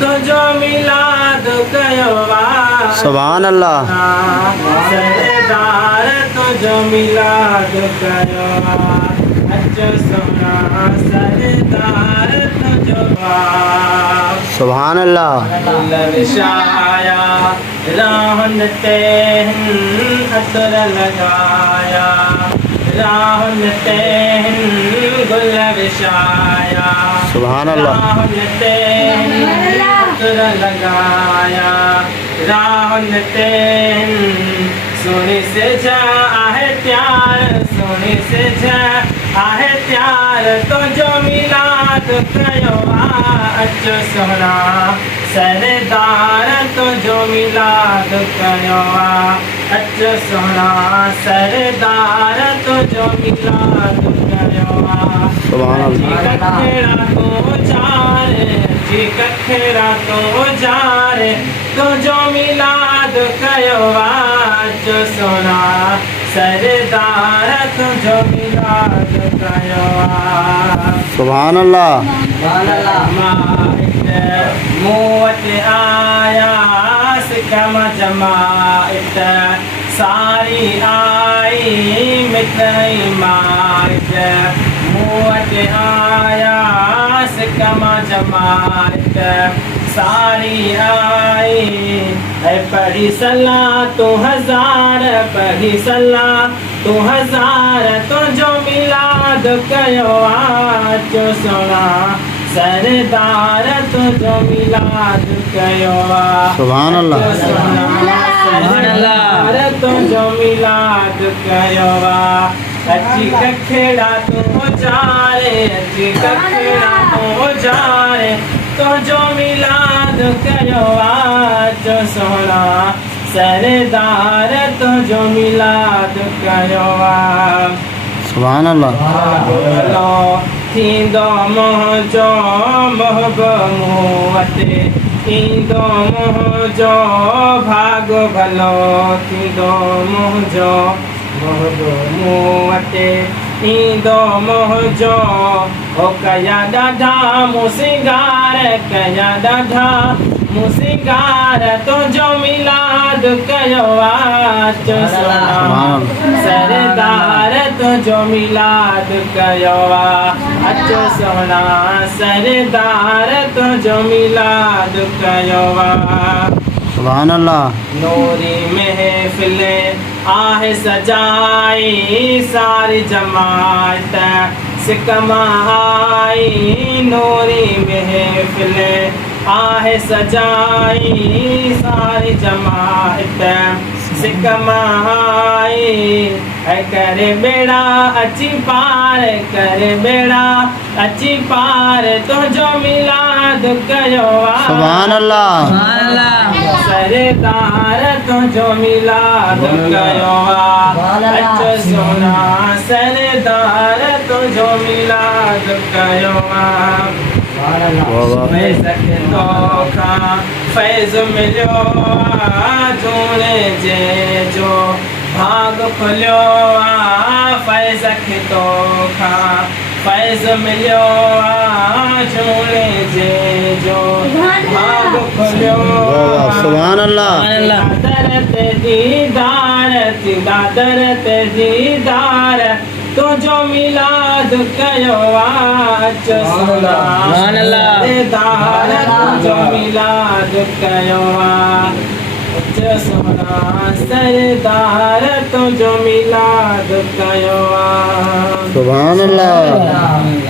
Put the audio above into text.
तुझो मिलाद कयोवा सुभान अल्लाह सरदार तुझो मिलाद कयोवा अचो सोना सरदार तुझो सुभान अल्लाह विशाया राहन ते असर लगाया राहन ते गुल विशाया सुभान अल्लाह राहन ते असर लगाया राहन ते सोने से जा आहे प्यार सोने से जा आहे प्यार तो जो मिलाद कयो अचो सोना सरदार तो जो मिलाद कयो अचो सोना सरदार तो जो मिलाद कयो सुभान अल्लाह कखेड़ा तो जारे जी कखेड़ा तो जारे तो जो मिलाद कयो अचो सोना सरदार तो जो मिलाद कयो सुभान अल्लाह मोत आया सिकम जमात सारी आई मितई मात मोत आया सिकम जमात सारी आई है पढ़ी सलाह तो हजार पढ़ी सलाह तो हजार तो जो मिलाद कयो अचो सोना सरदार तो जो मिलाद कयो सुभान अल्लाह सरदार तो जो मिलाद कयो अची कखेड़ा तो जारे अची कखेड़ा तो जारे तो जो मिलाद कयो अचो सोना सरदार तो जो मिलाद कयो सुभान अल्लाह थींदो मोहजो मोहब मूवते थींदो मोहजो भाग भलो थींदो मोहजो मोहब मूवते थींदो मोहजो ओ कया ॾाढा मुसिंगार कया ॾाढा मुसिंगार तो जो मिलाद कयो अचो सोना सरदार तो जो मिलाद कयो अचो सोना सरदार तो जो मिलाद कयो सुभान अल्लाह नूरी महफिल आहे सजाई सारी जमात सिकमा आई नूरी महफिल आहे सजाई सारी जमात सिकमा आई करे बेड़ा अची पार करे बेड़ा अची पार तो जो मिलाद कयो सुभान अल्लाह सरदार तो जो मिलाद कयो अचो सोना सरदार तो जो मिलाद कयो फैज़ के तोखा फैज़ मिलियो झूले जे जो भाग खुलियो फैज़ के तोखा फैज़ मिलियो झूले जे जो भाग खुलियो सुभान अल्लाह दादर ते दीदार तो जो मिलाद कयो अचो सोना सरदार तो जो मिलाद कयो अचो सोना सरदार तो जो मिलाद कयो सुभान अल्लाह